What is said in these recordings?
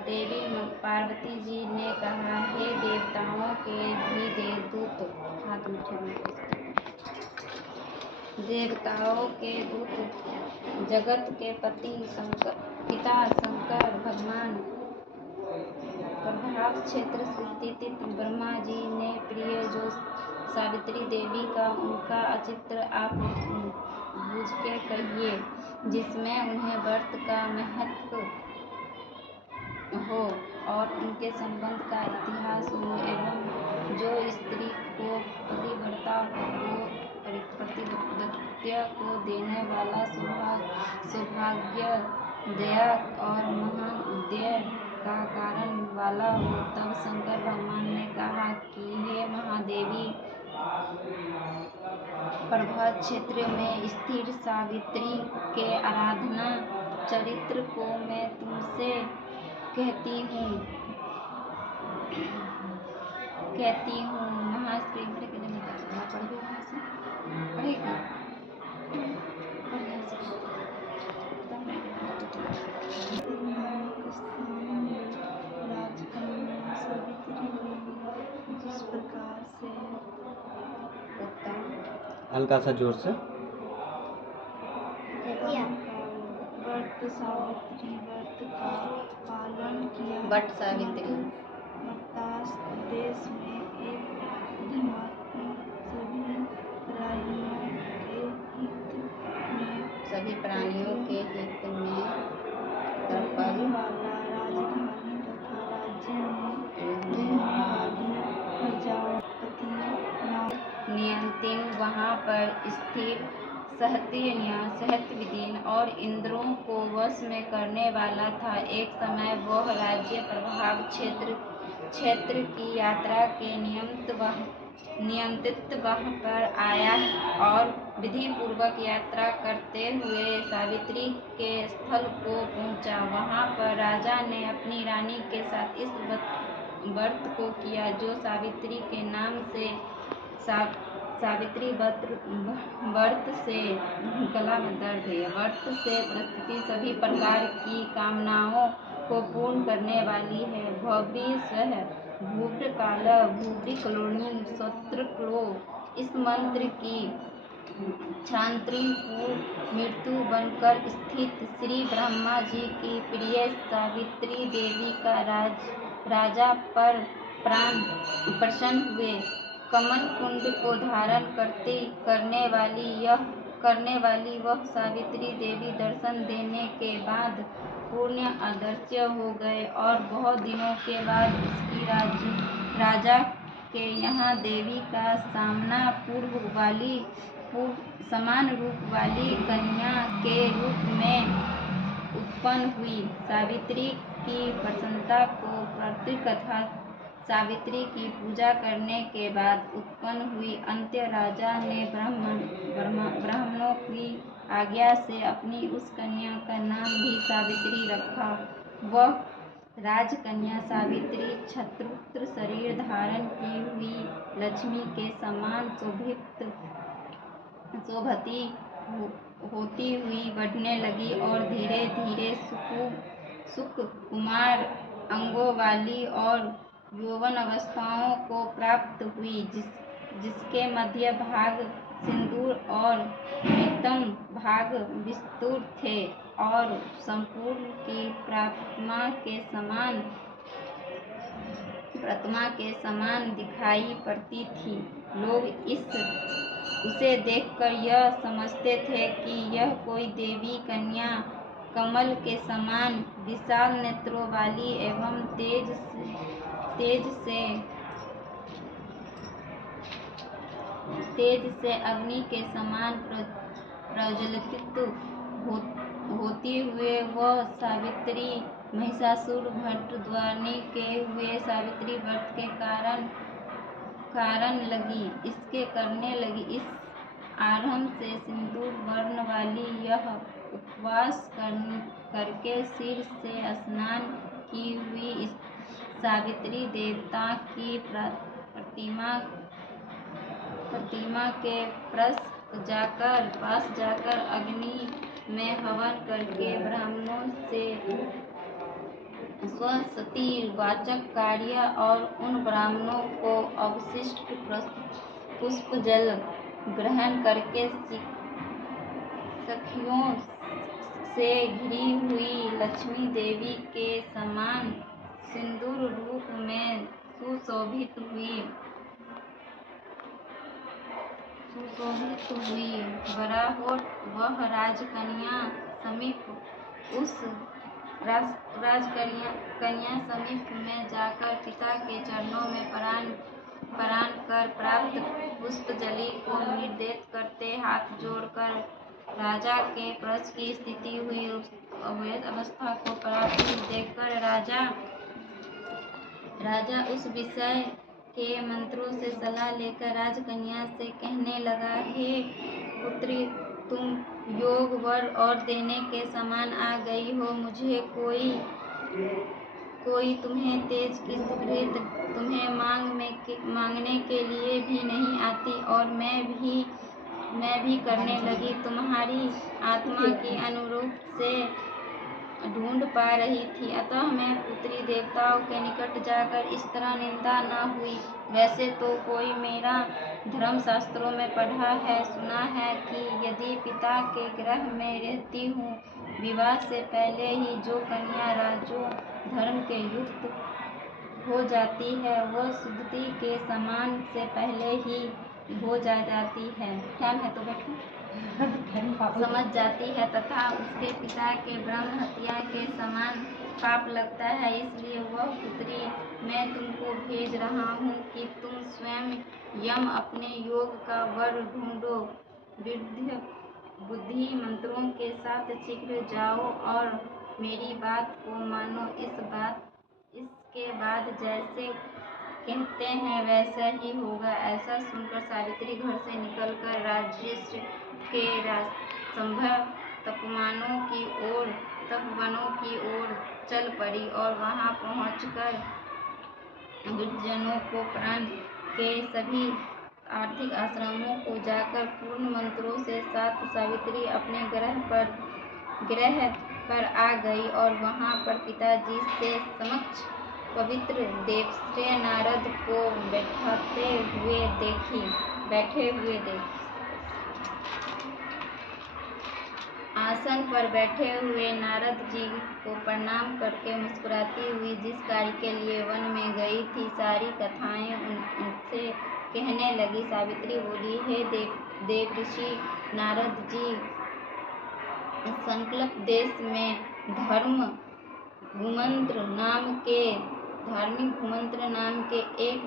देवी पार्वती जी ने कहा, हे देवताओं के भी देवदूत, देवताओं के दूत, जगत के पिता शंकर भगवान प्रभाव क्षेत्र स्थित ब्रह्मा जी ने प्रिय जो सावित्री देवी का उनका अचित्र आप बूझ के कहिए, जिसमें उन्हें व्रत का महत्व हो और उनके संबंध का इतिहास हो, एवं जो स्त्री को पतिव्रता को प्रतिपत्ति को देने वाला सौभाग्य दया और महान उदय का कारण वाला हो। तब शंकर भगवान ने कहा कि हे महादेवी, प्रभाव क्षेत्र में स्थिर सावित्री के आराधना चरित्र को मैं तुमसे कहती हूँ। राजकन्या सावित्री ने जिस प्रकार से हल्का सा जोर से व्रत सावित्री व्रत का पालन किया। बट सावित्री मद्रास देश में एक धर्मात्मा सभी प्राणियों के हित में तत्पर वाला राजधानी तथा राज्य में रहने वाली प्रजापति नियंत्रण वहाँ पर स्थिर सहस्त्रविदीन और इंद्रों को वश में करने वाला था। एक समय वह राज्य प्रभाव क्षेत्र की यात्रा के नियंत्रित वहाँ पर आया और विधि पूर्वक यात्रा करते हुए सावित्री के स्थल को पहुँचा। वहाँ पर राजा ने अपनी रानी के साथ इस व्रत को किया, जो सावित्री के नाम से सावित्री व्रत से गला में दर्द है। व्रत से प्रस्तुति सभी प्रकार की कामनाओं को पूर्ण करने वाली है। भौरी सह भूव्र काल भूव्री कलोनी शत्रुक्लो। इस मंत्र की क्षांत्रिपूर्ण मृत्यु बनकर स्थित श्री ब्रह्मा जी की प्रिय सावित्री देवी का राजा पर प्राण प्रसन्न हुए। कमल कुंड को धारण करने वाली वह सावित्री देवी दर्शन देने के बाद पूर्ण अदृश्य हो गए और बहुत दिनों के बाद उसकी राजा के यहाँ देवी का समान रूप वाली कन्या के रूप में उत्पन्न हुई। सावित्री की प्रसन्नता को प्रतीक तथा सावित्री की पूजा करने के बाद उत्पन्न हुई अंत्य राजा ने ब्राह्मणों की आज्ञा से अपनी उस कन्या का नाम भी सावित्री रखा। वह राजकन्या सावित्री क्षत्रुत्र शरीर धारण की हुई लक्ष्मी के समान शोभती होती हुई बढ़ने लगी और धीरे धीरे सुकुमार अंगों वाली और यौवन अवस्थाओं को प्राप्त हुई, जिसके मध्य भाग सिंदूर और नितंब भाग विस्तृत थे और संपूर्ण की प्रतिमा के समान दिखाई पड़ती थी। लोग उसे देखकर यह समझते थे कि यह कोई देवी कन्या कमल के समान विशाल नेत्रों वाली एवं तेज से अग्नि के समान प्रज्वलित होती हुए वह सावित्री महिषासुर भट्ट द्वारा किए हुए सावित्री व्रत के कारण करने लगी। इस आरंभ से सिंदूर वर्ण वाली यह उपवास करके सिर से स्नान की हुई सावित्री देवता की प्रतिमा के पास जाकर अग्नि में हवन करके ब्राह्मणों से स्वस्ति वाचक कार्य और उन ब्राह्मणों को अवशिष्ट पुष्प जल ग्रहण करके सखियों से घिरी हुई लक्ष्मी देवी के समान सिंदूर रूप में सुशोभित हुई बराहोट वह राजकन्या समीप उस राजकन्या समीप में जाकर पिता के चरणों में प्रणाम कर प्राप्त पुष्पजलि को निर्देश करते हाथ जोड़कर राजा के प्रश्न की स्थिति हुई अवस्था को प्राप्त देखकर राजा उस विषय के मंत्रों से सलाह लेकर राजकन्या से कहने लगा, हे पुत्री, तुम योग वर और देने के समान आ गई हो। मुझे कोई तुम्हें तेज की भेंट तुम्हें मांगने के लिए भी नहीं आती और मैं भी करने लगी तुम्हारी आत्मा की अनुरूप से ढूंढ पा रही थी। अतः मैं पुत्री देवताओं के निकट जाकर इस तरह निंदा न हुई। वैसे तो कोई मेरा धर्मशास्त्रों में पढ़ा है सुना है कि यदि पिता के गृह में रहती हूँ, विवाह से पहले ही जो कन्या राजो धर्म के युक्त हो जाती है वह शुद्धि के समान से पहले ही हो जाती है। ख्याल है तो बैठो समझ जाती है तथा उसके पिता के ब्रह्म हत्या के समान पाप लगता है। इसलिए वह पुत्री मैं तुमको भेज रहा हूँ कि तुम स्वयं यम अपने योग का वर ढूंढो। बुद्धि मंत्रों के साथ शीघ्र जाओ और मेरी बात को मानो। इसके बाद जैसे कहते हैं वैसा ही होगा। ऐसा सुनकर सावित्री घर से निकलकर राजर्षि के संभव तपवनों की ओर चल पड़ी और वहां पहुंचकर वृद्धजनों को प्राण के सभी आर्थिक आश्रमों को जाकर पूर्ण मंत्रों से साथ सावित्री अपने ग्रह पर आ गई और वहां पर पिताजी से समक्ष पवित्र देवश्रेय नारद को बैठे हुए देखी। आसन पर बैठे हुए नारद जी को प्रणाम करके मुस्कुराती हुई जिस कार्य के लिए वन में गई थी सारी कथाएं उनसे कहने लगी। सावित्री बोली, हे देवऋषि नारद जी, संकल्प देश में धार्मिक घुमंत्र नाम के एक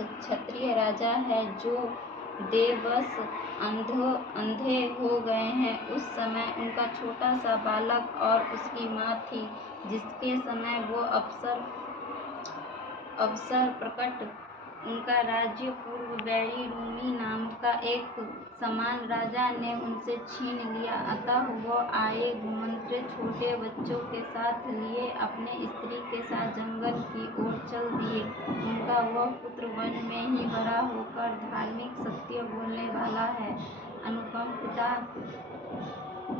क्षत्रिय राजा है जो देववश अंधे हो गए हैं। उस समय उनका छोटा सा बालक और उसकी माँ थी, जिसके समय वो अवसर प्रकट उनका राज्य पूर्व बैरी रूमी नाम का एक समान राजा ने उनसे छीन लिया। अतः वो आए घुमंत्र छोटे बच्चों के साथ लिए अपने स्त्री के साथ जंगल की ओर चल दिए। उनका वह पुत्र वन में ही बड़ा होकर धार्मिक सत्य बोलने वाला है।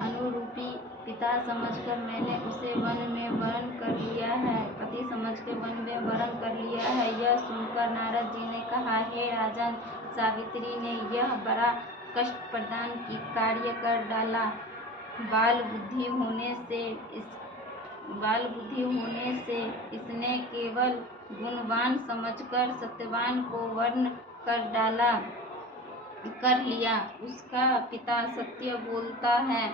अनुरूपी पिता समझकर मैंने उसे वन में वरण कर लिया है। पति समझकर वन में वरण कर लिया है। यह सुनकर नारद जी ने कहा, हे राजन, सावित्री ने यह बड़ा कष्ट प्रदान कार्य कर डाला। बाल बुद्धि होने से इसने केवल गुणवान समझकर सत्यवान को वर्ण कर लिया। उसका पिता सत्य बोलता है,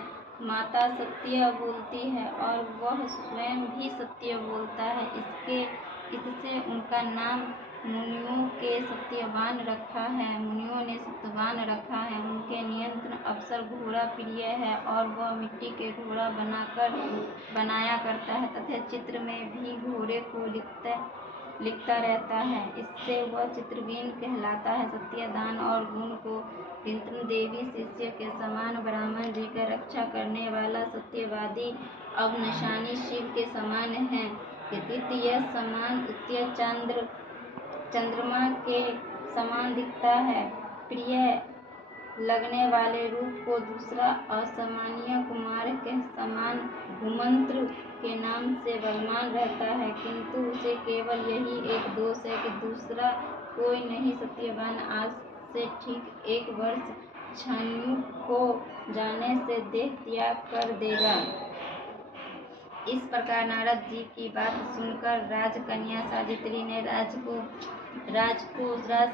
माता सत्य बोलती है और वह स्वयं भी सत्य बोलता है। इससे उनका नाम मुनियों ने सत्यवान रखा है। उनके नियंत्रण अवसर घोड़ा प्रिय है और वह मिट्टी के घोड़ा बनाया करता है तथा चित्र में भी घोड़े को लिखता रहता है। इससे वह चित्रवीन कहलाता है। सत्य, दान और गुण को नियंत्रण देवी शिष्य के समान ब्राह्मण जी का रक्षा करने वाला सत्यवादी अवनशानी शिव के समान है। यद्यपि यह समान उत्तय चंद्रमा के समान दिखता है, प्रिय लगने वाले रूप को दूसरा असामान्य कुमार के समान घुमंत्र के नाम से बलवान रहता है, किंतु उसे केवल यही एक दोष है कि दूसरा कोई नहीं सत्यवान आज से ठीक 1 वर्ष क्षणयुग हो जाने से देह त्याग कर देगा। इस प्रकार नारद जी की बात सुनकर राजकन्या सावित्री ने राज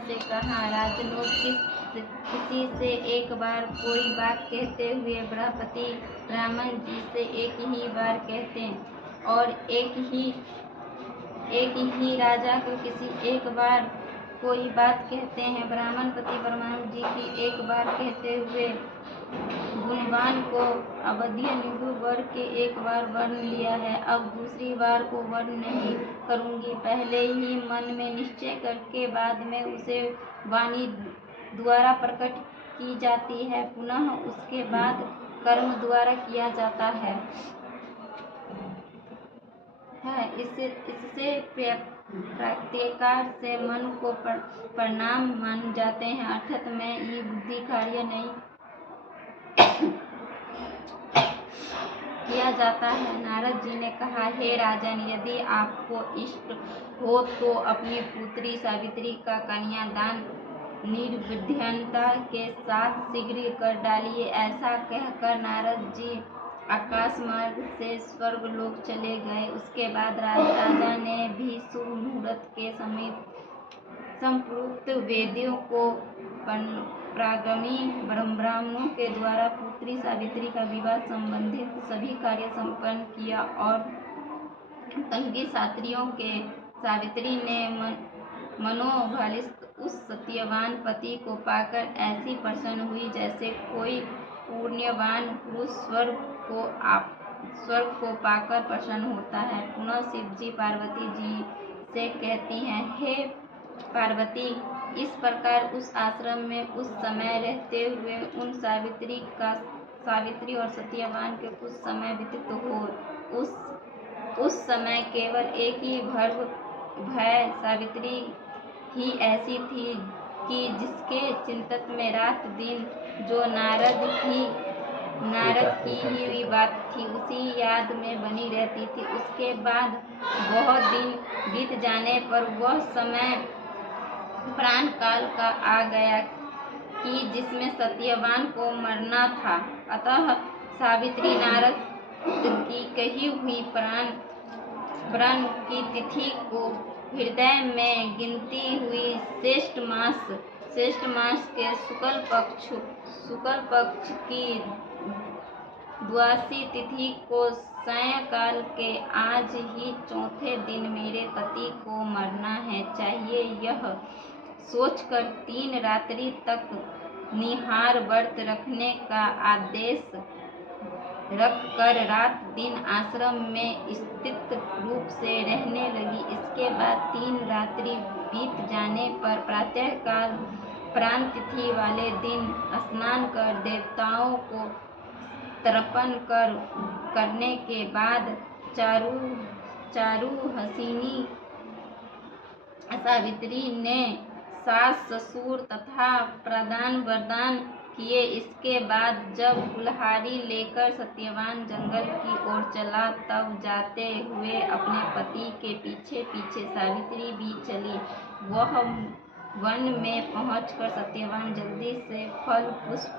से कहा, राजनों, किसी से एक बार कोई बात कहते हुए बृहस्पति ब्राह्मण जी से एक ही बार कहते हैं, और एक ही राजा को किसी एक बार कोई बात कहते हैं। ब्राह्मणपति ब्रह्मण जी की एक बार कहते हुए गुणवान को अवधीय निगु वर के एक बार वर्ण लिया है, अब दूसरी बार को वर्ण नहीं करूंगी। पहले ही मन में निश्चय करके बाद में उसे वाणी द्वारा प्रकट की जाती है, पुनः उसके बाद कर्म द्वारा किया जाता है। इससे प्रत्येकार से मन को परिणाम मान जाते हैं, अर्थात मैं ये बुद्धि कार्य नहीं किया जाता है। नारद जी ने कहा, हे राजन, यदि आपको इष्ट हो तो अपनी पुत्री सावित्री का कन्यादान निर्विघ्नता के साथ शीघ्र कर डालिए। ऐसा कहकर नारद जी आकाश मार्ग से स्वर्गलोक चले गए। उसके बाद राजा ने भी शुभ मुहूर्त के समीप संपूक्त वेदियों को प्रागमी ब्राह्मणों के द्वारा पुत्री सावित्री का विवाह संबंधित सभी कार्य संपन्न किया, और तंगी शास्त्रियों के सावित्री ने मनोभालित उस सत्यवान पति को पाकर ऐसी प्रसन्न हुई जैसे कोई पुण्यवान पुरुष स्वर्ग को पाकर प्रसन्न होता है। पुनः शिवजी पार्वती जी से कहती हैं, हे पार्वती, इस प्रकार उस आश्रम में उस समय रहते हुए उन सावित्री और सत्यवान के कुछ समय व्यतीत हो। उस समय केवल एक ही भय सावित्री ही ऐसी थी कि जिसके चिंतन में रात दिन जो नारद की ही बात थी उसी याद में बनी रहती थी। उसके बाद बहुत दिन बीत जाने पर वह समय प्राण काल का आ गया कि जिसमें सत्यवान को मरना था। अतः सावित्री नारद की कही हुई प्राण की तिथि को हृदय में गिनती हुई श्रेष्ठ मास के शुक्ल पक्ष की द्वादशी तिथि को सायंकाल के आज ही चौथे दिन मेरे पति को मरना है चाहिए। यह सोचकर 3 रात्रि तक निहार व्रत रखने का आदेश रखकर रात दिन आश्रम में स्थित रूप से रहने लगी। इसके बाद 3 रात्रि बीत जाने पर प्रातःकाल प्राण तिथि वाले दिन स्नान कर देवताओं को तर्पण करने के बाद चारु हसीनी सावित्री ने सास ससुर तथा प्रदान वरदान किए। इसके बाद जब कुल्हाड़ी लेकर सत्यवान जंगल की ओर चला, तब जाते हुए अपने पति के पीछे पीछे सावित्री भी चली। वह वन में पहुंचकर सत्यवान जल्दी से फल पुष्प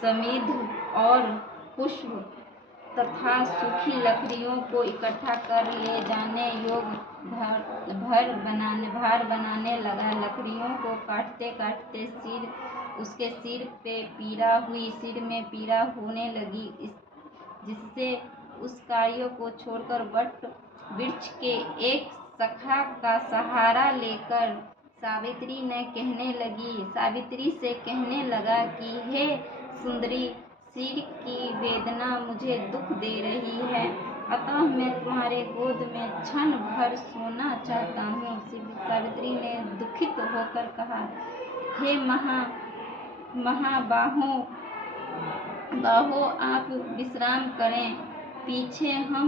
समिध और पुष्प तथा सूखी लकड़ियों को इकट्ठा कर ले जाने योग्य भार बनाने लगा। लकड़ियों को काटते काटते उसके सिर में पीड़ा होने लगी, जिससे उस कार्य को छोड़कर वट वृक्ष के एक शाखा का सहारा लेकर सावित्री से कहने लगा कि हे सुंदरी, सिर की वेदना मुझे दुख दे रही है, अतः मैं तुम्हारे गोद में क्षण भर सोना चाहता हूँ। सावित्री ने दुखित होकर कहा, हे बाहो, आप विश्राम करें, पीछे हम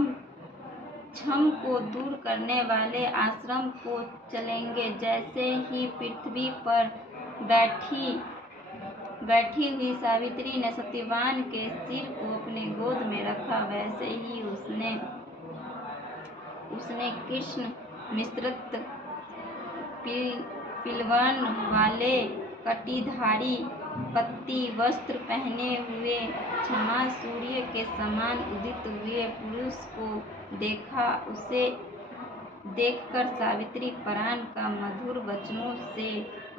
क्षम को दूर करने वाले आश्रम को चलेंगे। जैसे ही पृथ्वी पर बैठी बैठी हुई सावित्री ने सत्यवान के सिर को अपने गोद में रखा। वैसे ही उसने कृष्ण मिश्रित पिलवन वाले कटीधारी पत्ती वस्त्र पहने हुए क्षमा सूर्य के समान उदित हुए पुरुष को देखा। उसे देखकर सावित्री प्राण का मधुर वचनों से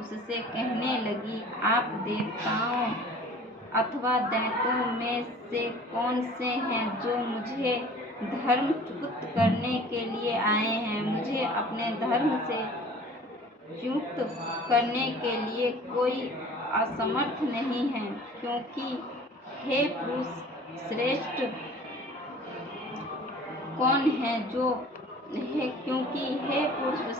उससे कहने लगी, आप देवताओं अथवा दैत्यों में से कौन से हैं जो मुझे धर्मच्युत करने के लिए आए हैं? मुझे अपने धर्म से च्युत करने के लिए कोई असमर्थ नहीं है, क्योंकि हे पुरुष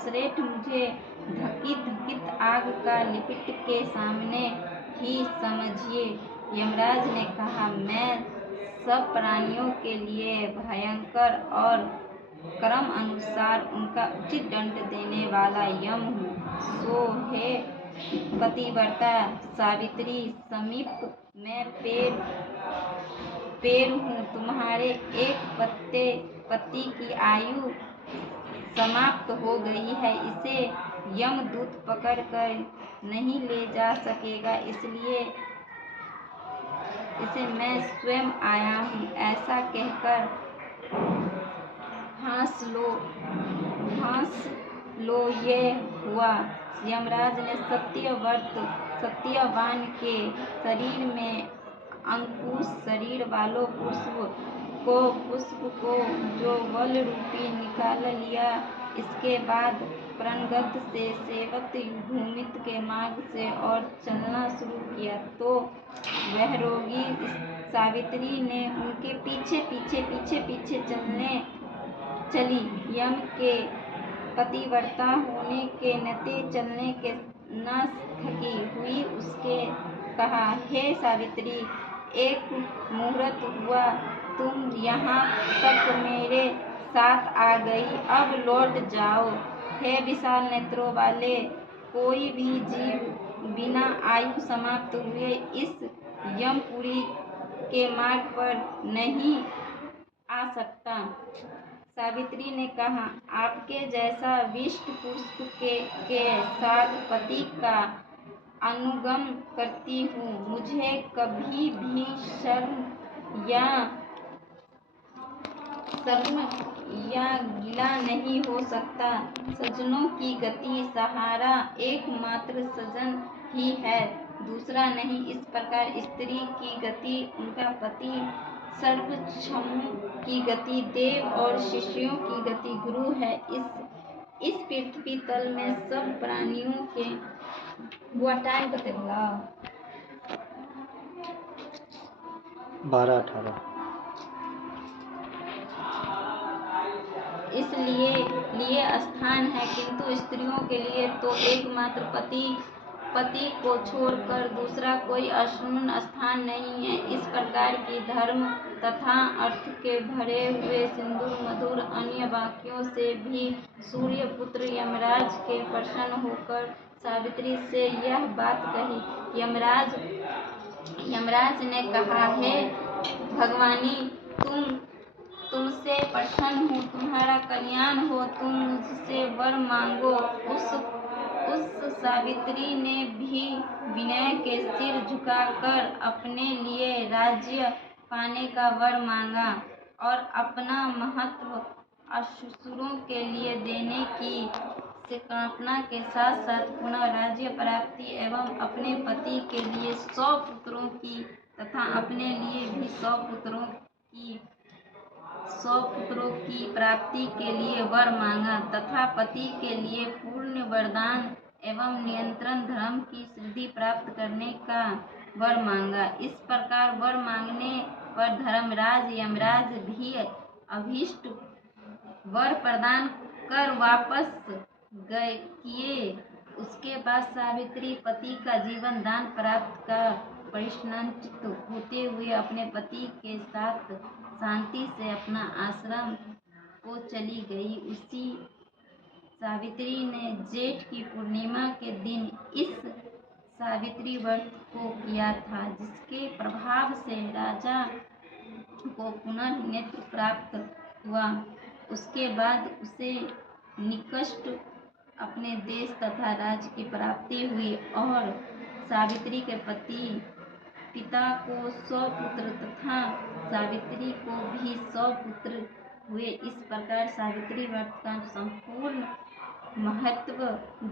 श्रेष्ठ मुझे धकित आग का लिपट के सामने ही समझिए। यमराज ने कहा, मैं सब प्राणियों के लिए भयंकर और क्रम अनुसार उनका उचित दंड देने वाला यम हूँ। सो हे पतिव्रता सावित्री, समीप मैं पेड़ हूँ। तुम्हारे एक पति की आयु समाप्त हो गई है, इसे यमदूत पकड़ कर नहीं ले जा सकेगा, इसलिए इसे मैं स्वयं आया हूँ। ऐसा कहकर हंस लो ये हुआ। यमराज ने सत्यवान के शरीर में अंकुश शरीर वालों पुष्प को जो बल रूपी निकाल लिया। इसके बाद प्रणगत से सेवत भूमित के मार्ग से और चलना शुरू किया, तो वह रोगी सावित्री ने उनके पीछे चली। यम के पतिव्रता होने के नाते चलने के न थकी हुई उसके कहा, हे सावित्री, एक मुहूर्त हुआ तुम यहाँ तक मेरे साथ आ गई, अब लौट जाओ। हे विशाल नेत्रों वाले, कोई भी जीव बिना आयु समाप्त हुए इस यमपुरी के मार्ग पर नहीं आ सकता। सावित्री ने कहा, आपके जैसा विष्ट पुरुष के साथ पति का अनुगम करती हूँ। मुझे कभी भी शर्म या गिला नहीं हो सकता। सज्जनों की गति सहारा एकमात्र सज्जन ही है, दूसरा नहीं। इस प्रकार स्त्री की गति उनका पति, सर्वक्षम की गति देव और शिष्यों की गति गुरु है। इस पृथ्वी तल में सब प्राणियों के बुआ टाइम कते भला 12-18 इसलिए स्थान है, किंतु स्त्रियों के लिए तो एकमात्र पति को छोड़कर दूसरा कोई अशून्य स्थान नहीं है। इस प्रकार की धर्म तथा अर्थ के भरे हुए सिंदूर मधुर अन्य वाक्यों से भी सूर्यपुत्र यमराज के प्रसन्न होकर सावित्री से यह बात कही। यमराज ने कहा, हे भगवानी, तुमसे प्रसन्न हूँ, तुम्हारा कल्याण हो, तुम मुझसे वर मांगो। उस सावित्री ने भी विनय के सिर झुकाकर अपने लिए राज्य पाने का वर मांगा और अपना महत्व असुरों के लिए देने की संकल्पना के साथ साथ पुनः राज्य प्राप्ति एवं अपने पति के लिए 100 पुत्रों की तथा अपने लिए भी 100 पुत्रों की प्राप्ति के लिए वर मांगा तथा पति के लिए पूर्ण वरदान एवं नियंत्रण धर्म की सिद्धि प्राप्त करने का वर मांगा। इस प्रकार वर मांगने पर धर्मराज यमराज भी अभीष्ट वर प्रदान कर वापस किए। उसके बाद सावित्री पति का जीवन दान प्राप्त कर परिसंचित होते हुए अपने पति के साथ शांति से अपना आश्रम को चली गई। उसी सावित्री ने जेठ की पूर्णिमा के दिन इस सावित्री व्रत को किया था, जिसके प्रभाव से राजा को पुनः नेत्र प्राप्त हुआ। उसके बाद उसे निकष्ट अपने देश तथा राज्य की प्राप्ति हुई और सावित्री के पिता को 100 पुत्र तथा सावित्री को भी 100 पुत्र हुए। इस प्रकार सावित्री व्रत का संपूर्ण महत्व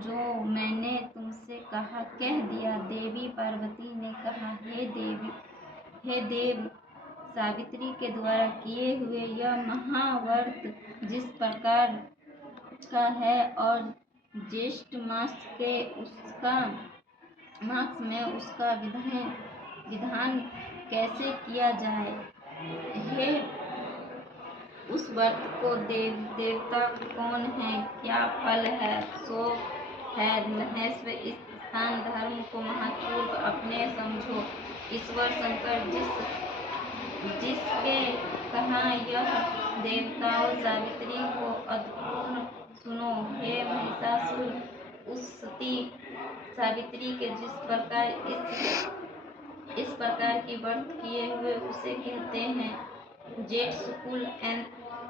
जो मैंने तुमसे कह दिया। देवी पार्वती ने कहा, हे देव, सावित्री के द्वारा किए हुए यह महाव्रत जिस प्रकार का है और ज्येष्ठ मास में उसका विधान कैसे किया जाए, हे उस व्रत को देवता कौन है, क्या फल है, सो है महेश्वर। इस स्थान धर्म को महत्वपूर्ण अपने समझो। ईश्वर शंकर जिसके कहा, यह देवताओं सावित्री को अद्भुत सुनो। हे महिषासुर, उस सती सावित्री के जिस प्रकार इस प्रकार की व्रत किए हुए उसे कहते हैं। जेठ शुक्ल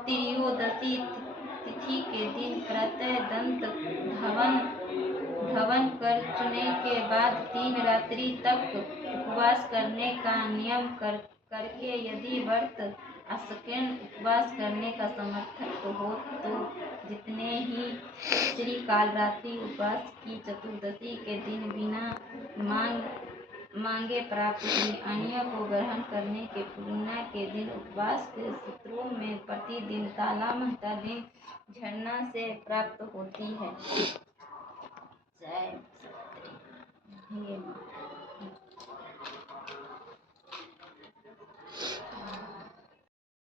त्रयोदशी तिथि के दिन प्रातः दंत धवन कर चुने के बाद 3 रात्रि तक उपवास करने का नियम करके यदि व्रत आसक्ति उपवास करने का समर्थक हो तो जितने ही श्री कालरात्रि उपवास की चतुर्दशी के दिन बिना मांगे प्राप्त हुई अन्य को ग्रहण करने के पूर्णिमा के दिन उपवास के सूत्रों में प्रतिदिन ताला महता दिन झरना से प्राप्त होती है। जय